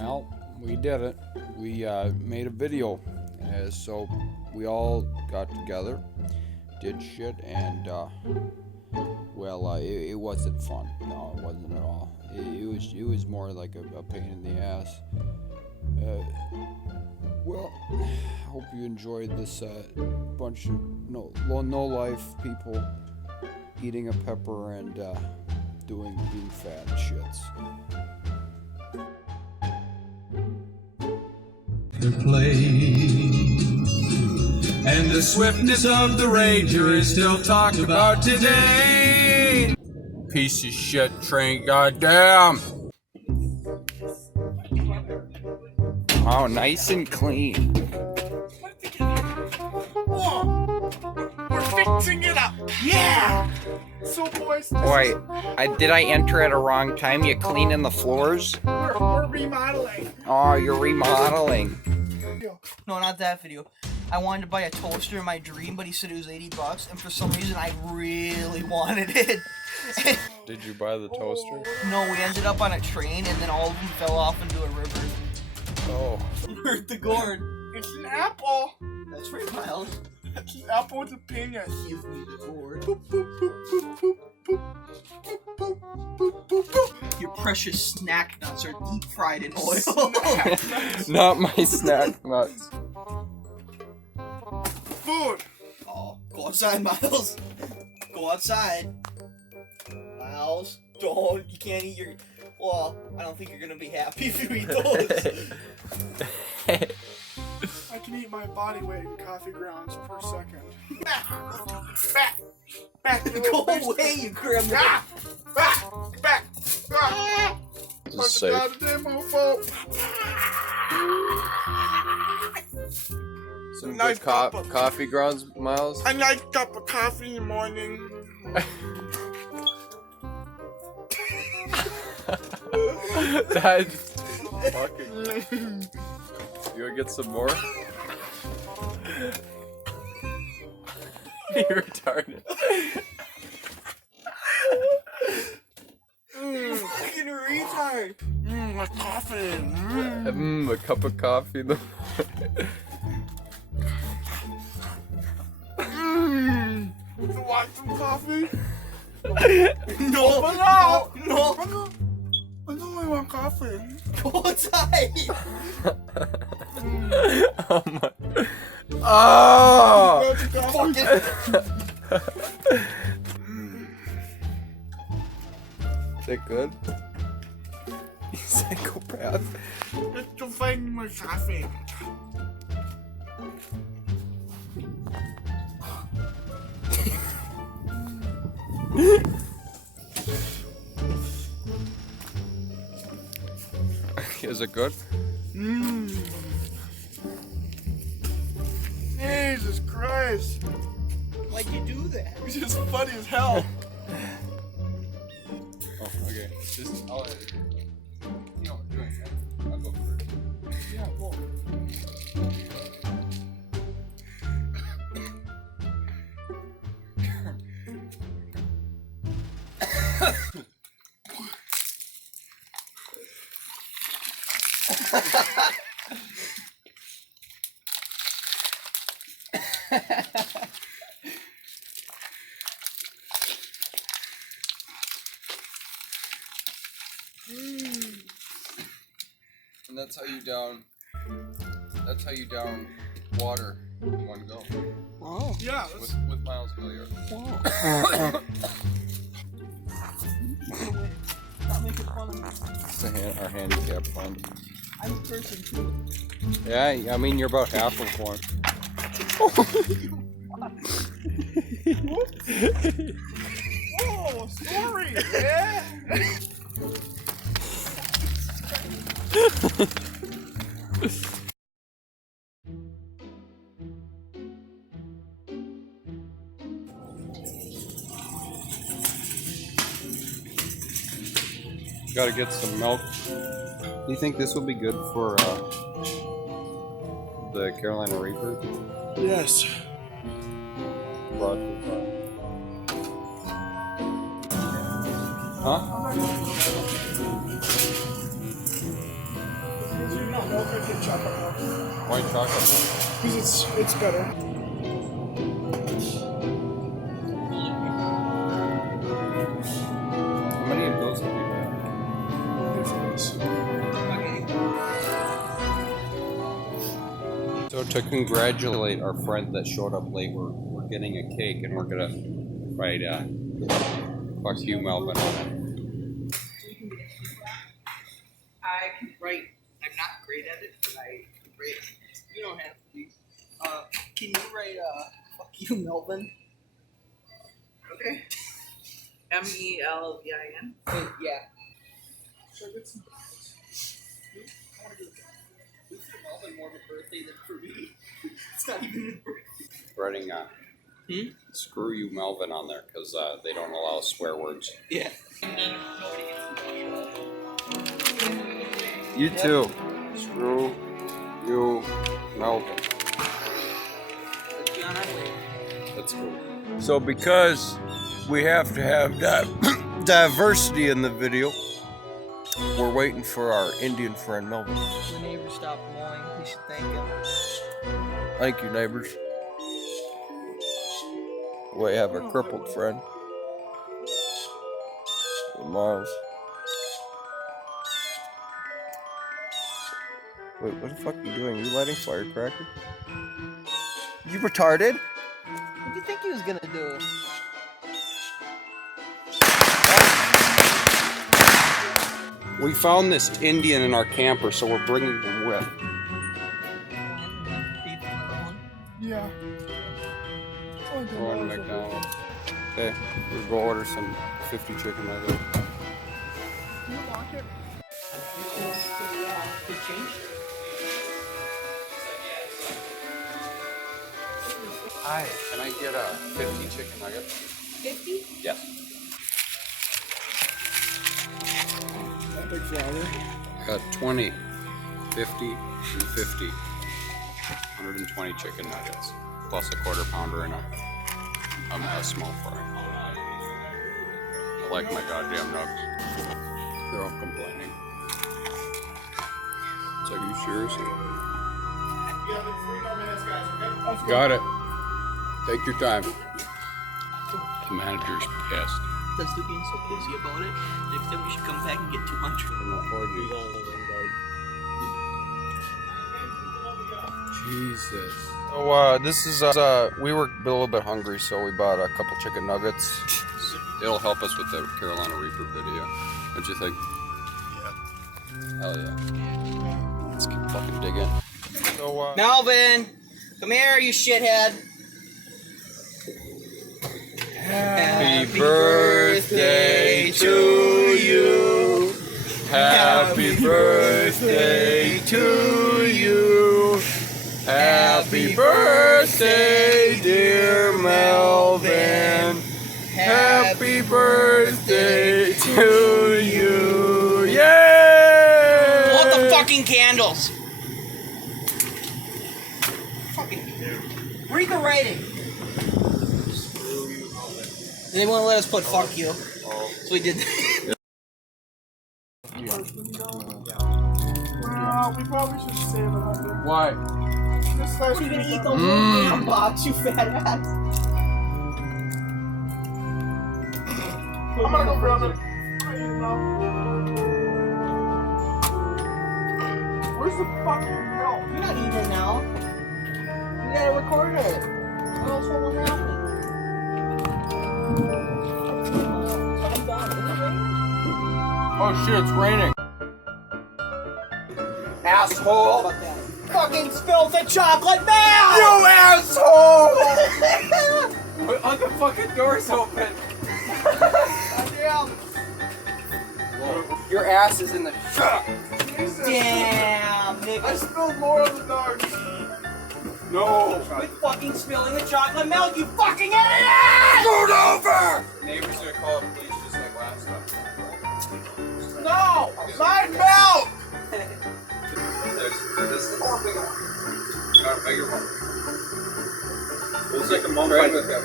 Well, we did it. We made a video. So we all got together, did shit, and it wasn't fun. No, it wasn't at all. It was more like a pain in the ass. Well, I hope you enjoyed this bunch of no life people eating a pepper and being fat shits. The play and the swiftness of the Ranger is still talked about today. Piece of shit train, goddamn! Oh, nice and clean. Whoa! We're fixing it up! Yeah! So boys, Boy, did I enter at a wrong time? You cleaning the floors? we're remodeling. Oh, you're remodeling. No, not that video. I wanted to buy a toaster in my dream, but he said it was $80, and for some reason I really wanted it. Did you buy the toaster? No, we ended up on a train, and then all of them fell off into a river. Oh. Hurt the gourd. It's an apple. That's right, Miles. It's an apple with a penis. Give me the gourd. Boop, boop, boop, boop, boop, boop, boop, boop, boop, boop, boop. Your precious snack nuts are deep fried in oil. Not my snack nuts. Food. Oh, go outside, Miles. Go outside. Miles, don't. You can't eat your... Well, I don't think you're gonna be happy if you eat those. I can eat my body weight in coffee grounds per second. Back. Back. Go away, you criminal. Back. This is safe. Some Nice good cup of- coffee grounds, Miles? A nice cup of coffee in the morning. That's fucking... You wanna get some more? You're retarded. You fucking retard. My coffee. A cup of coffee. You want some coffee? No. I know I want coffee. Go outside. Oh my... Oh! Is that good? You psychopath. Let's go find my coffee. Is it good? Jesus Christ. Why'd you do that? It's just funny as hell. Oh, okay. Just, I'll edit it. You know what I'm doing, right? I'll go first. Yeah, well. And that's how you down. That's how you down water in one go. Oh. Yeah. With Miles Billiard. Stop making fun of me. It's our handicap fund. I'm a person too. Yeah, I mean you're about half of one. Oh, sorry. Yeah. Gotta get some milk. Do you think this will be good for the Carolina Reaper? Yes. Broadfoot farm. Huh? gonna get chocolate milk. White chocolate milk. Because it's better. How many of those have you had? So to congratulate our friend that showed up late, we're getting a cake and we're gonna write fuck you, Melvin, on it. I can write. I'm not great at it, but I can write. You don't have to be. Can you write fuck you, Melvin? Okay. MELVIN. Yeah. So I get some. Melvin more of a birthday than for me. It's not even his birthday. Writing screw you, Melvin, on there because they don't allow swear words. Yeah. You too. Screw you, Melvin. Let's be on our way. That's cool. So because we have to have diversity in the video, we're waiting for our Indian friend Melvin. The neighbor stopped mowing. We should thank him. Thank you, neighbors. We have a crippled friend. Miles. Wait, what the fuck are you doing? You lighting firecracker? You retarded? What do you think he was gonna do? We found this Indian in our camper, so we're bringing him with. Yeah. Oh, Going to McDonald's. Okay, we'll go order some 50 chicken nuggets. Can you lock it? Good change. Hi, can I get a 50 chicken nuggets? 50? Yes. That big flower. Got 20, 50, and 50. 120 chicken nuggets, plus a quarter pounder and a small fry. I like my goddamn nugs. They're all complaining. It's like, are you serious? Got it. Take your time. The manager's pissed. That's the being so busy about it. Next time we should come back and get 200. Jesus. So this is we were a little bit hungry, so we bought a couple chicken nuggets. It'll help us with the Carolina Reaper video. What'd you think? Yeah. Hell yeah. Let's keep fucking digging. So Melvin, come here, you shithead. Happy birthday to you. Happy birthday to you. Happy birthday, dear Melvin. Happy birthday to you. Yay! Blow out the fucking candles. Fucking. Read the writing. They won't let us put fuck you. So we did that. We probably should save it under. Why? This What are you gonna eat the whole damn box, you fat ass? I'm gonna go grab it. Where's the fucking milk? You're not eating it now. You gotta record it. Or else what will happen? I'm done. Is it raining? Oh shit, it's raining. Asshole! How about that? Fucking spilled the chocolate milk! You asshole! Oh, the fucking door's open. Goddamn! Your ass is in the shut. Damn, I nigga. spilled more on the dark. No. Quit fucking spilling the chocolate milk, you fucking idiot! Scoot over! Neighbors gonna call the police just like last time. No! My milk! This is a bigger one. Not a bigger one. Looks like a moment right with him.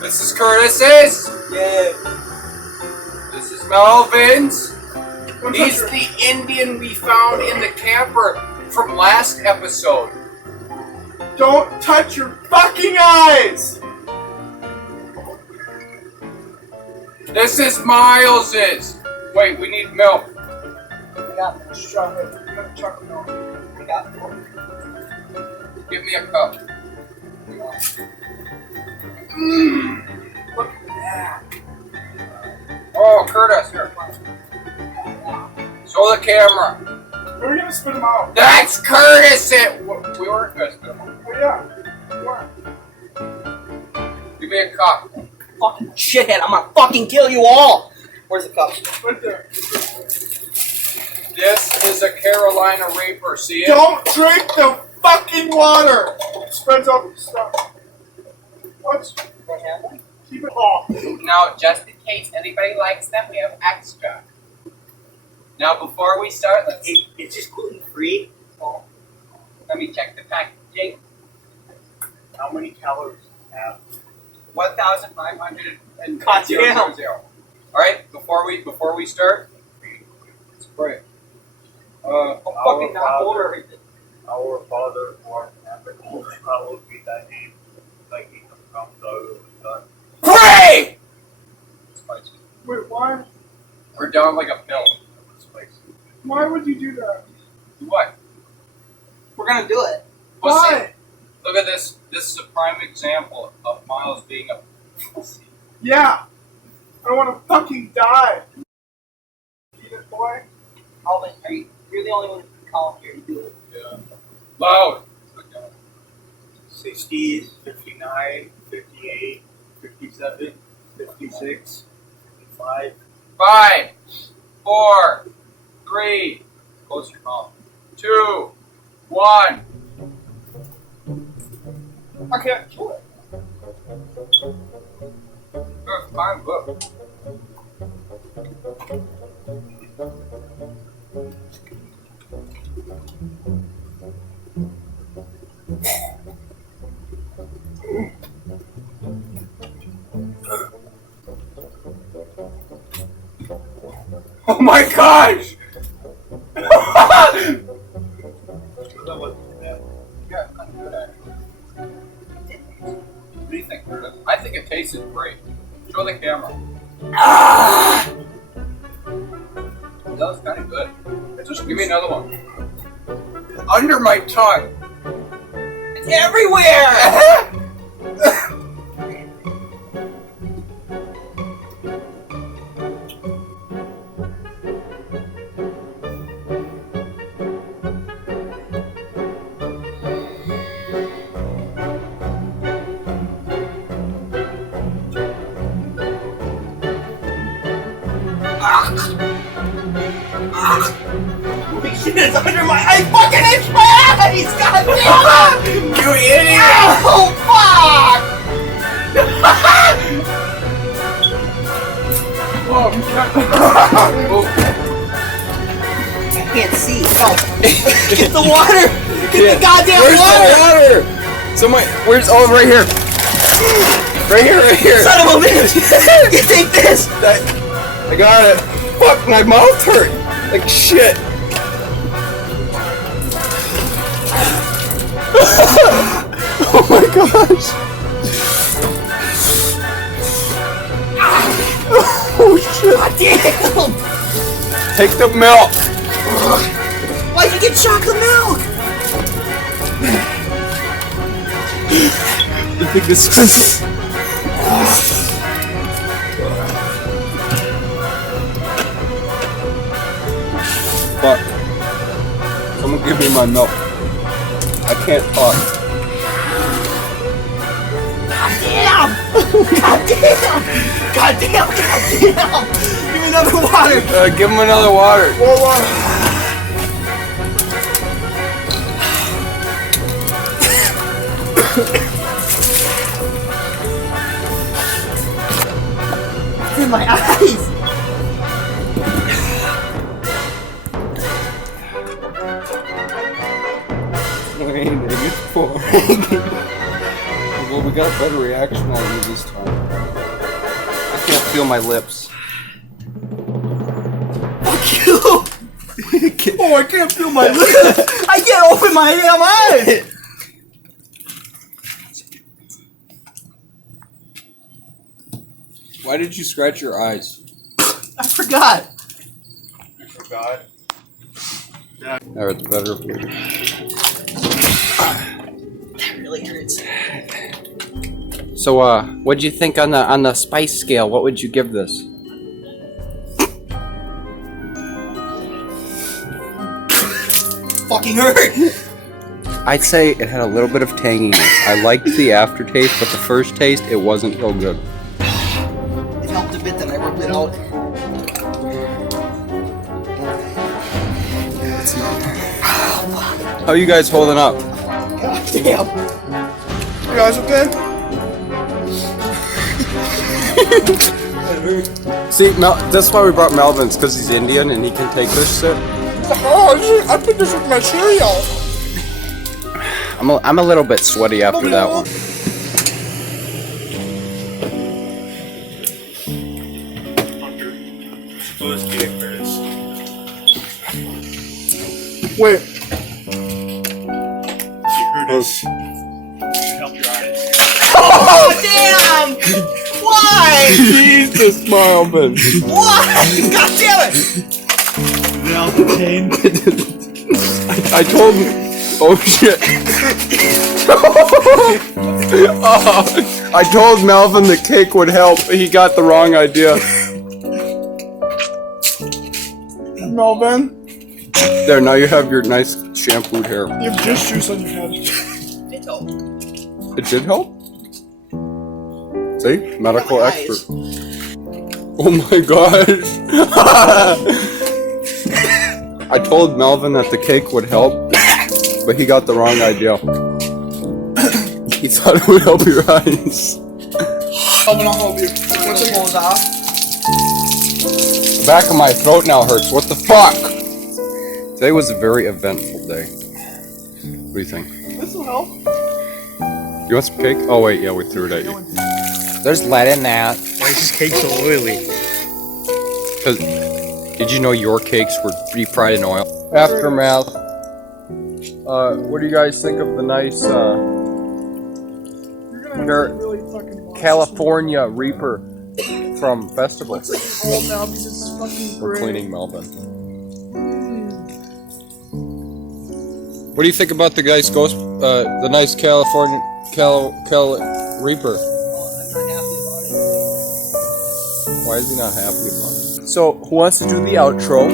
This is Curtis's. Yeah. This is Melvin's. He's the Indian we found in the camper from last episode. Don't touch your fucking eyes! This is Miles's. Wait, we need milk. I got chocolate. I got chocolate milk. I got milk. Give me a cup. Look at that. Oh, Curtis, here. Show the camera. We're gonna spit them out. That's Curtis. We weren't gonna spit them out. Oh yeah. What? Give me a cup. Fucking shithead, I'm gonna fucking kill you all! Where's the cup? Right there. This is a Carolina Reaper. See it? Don't drink the fucking water! It spreads out the stuff. What's... What happened? Keep it off. Now, just in case anybody likes them, we have extra. Now, before we start, let's see. It's just gluten free. Let me check the packaging. How many calories does it have? 1,500 and Goddamn. All right, before we start, spray. Fucking not order everything. Our Father who art in heaven, hallowed be thy name. Thy kingdom come, thy will be done. Pray! Spicy. Wait, why? We're down like a milk. Spicy. Why would you do that? What? We're gonna do it. Well, see, Why? look at this. This is a prime example of Miles being a pussy. Yeah. I don't want to fucking die. Eat it, boy. Alvin, you're the only one who can call here to do it. Yeah. Loud. 60s, 59, 58, 57, 56, 55. 5, 4, 3. Close your mouth. 2, 1. I can't kill it. Good, fine, look. Oh my gosh! Yeah, I'm good at it. What do you think, Curtis? I think it tasted great. Show the camera. That was kind of good. Just give me another one. Under my tongue. It's everywhere! Holy shit, it's under my I fucking itch my eyes! God damn it! You idiot! Oh fuck! Oh, I can't see. Oh. Get the water! Get the goddamn where's water! the water? Where's right here. Right here. Son of a bitch! You take this! I got it. Fuck, my mouth hurt. Like shit. Oh my gosh. Oh shit. God damn! Take the milk. Why'd you get chocolate milk? You think this is... Fuck. Someone give me my milk. I can't talk. God damn! God damn! God damn! God damn! Give me another water! Give him another water. Whoa. It's in my eyes! Well, we got a better reaction out of you this time. I can't feel my lips. Fuck you! Oh, I can't feel my lips! I can't open my damn eyes! Why did you scratch your eyes? I forgot. God. There, it's better for you. That really hurts. So, what'd you think on the spice scale? What would you give this? Fucking hurt! I'd say it had a little bit of tanginess. I liked the aftertaste, but the first taste, it wasn't real good. It helped a bit that I rubbed it out. How you guys holding up? God damn. You guys okay? See, that's why we brought Melvin's, because he's Indian and he can take this shit. Oh, I put this with my cereal. I'm a little bit sweaty after that one. Wait. Help your eyes. Oh, damn! Why? Jesus, Melvin. Why? God damn it! I told him. Oh shit. I told Melvin the cake would help. He got the wrong idea. Melvin, There, now you have your nice shampooed hair. you have just juice on your head. It helped. It did help? See? Medical My expert. Oh my gosh. I told Melvin that the cake would help, but he got the wrong idea. He thought it would help your eyes. Melvin, I'll help you. Once it goes off. The back of my throat now hurts. What the fuck? Today was a very eventful day. What do you think? This will help. You want some cake? Oh wait, yeah, we threw it at you. There's lead in that. Why is this cake so oily? Cause did you know your cakes were deep fried in oil? Aftermath. What do you guys think of the nice You're gonna have They're to really fucking watch California Reaper from Festival? this. Looks like it's old now because it's fucking We're gray. cleaning Melvin. What do you think about the nice ghost, the nice California Reaper? I'm not happy about it. Why is he not happy about it? So, who wants to do the outro?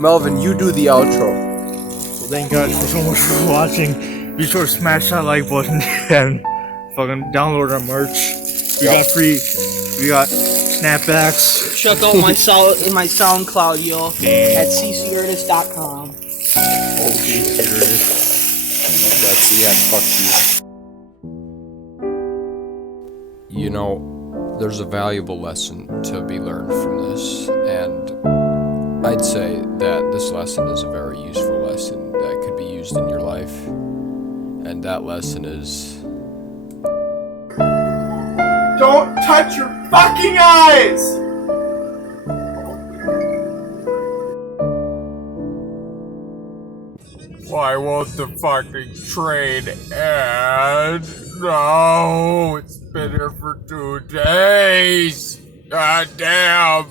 Melvin, you do the outro. So thank God so much for watching. Be sure to smash that like button and fucking download our merch. We got free. We got snapbacks. Check out my SoundCloud, yo, at ccurtis.com. Yeah, fuck you. You know, there's a valuable lesson to be learned from this, and I'd say that this lesson is a very useful lesson that could be used in your life. And that lesson is... Don't touch your fucking eyes! Why won't the fucking train end? No, it's been here for 2 days. God damn.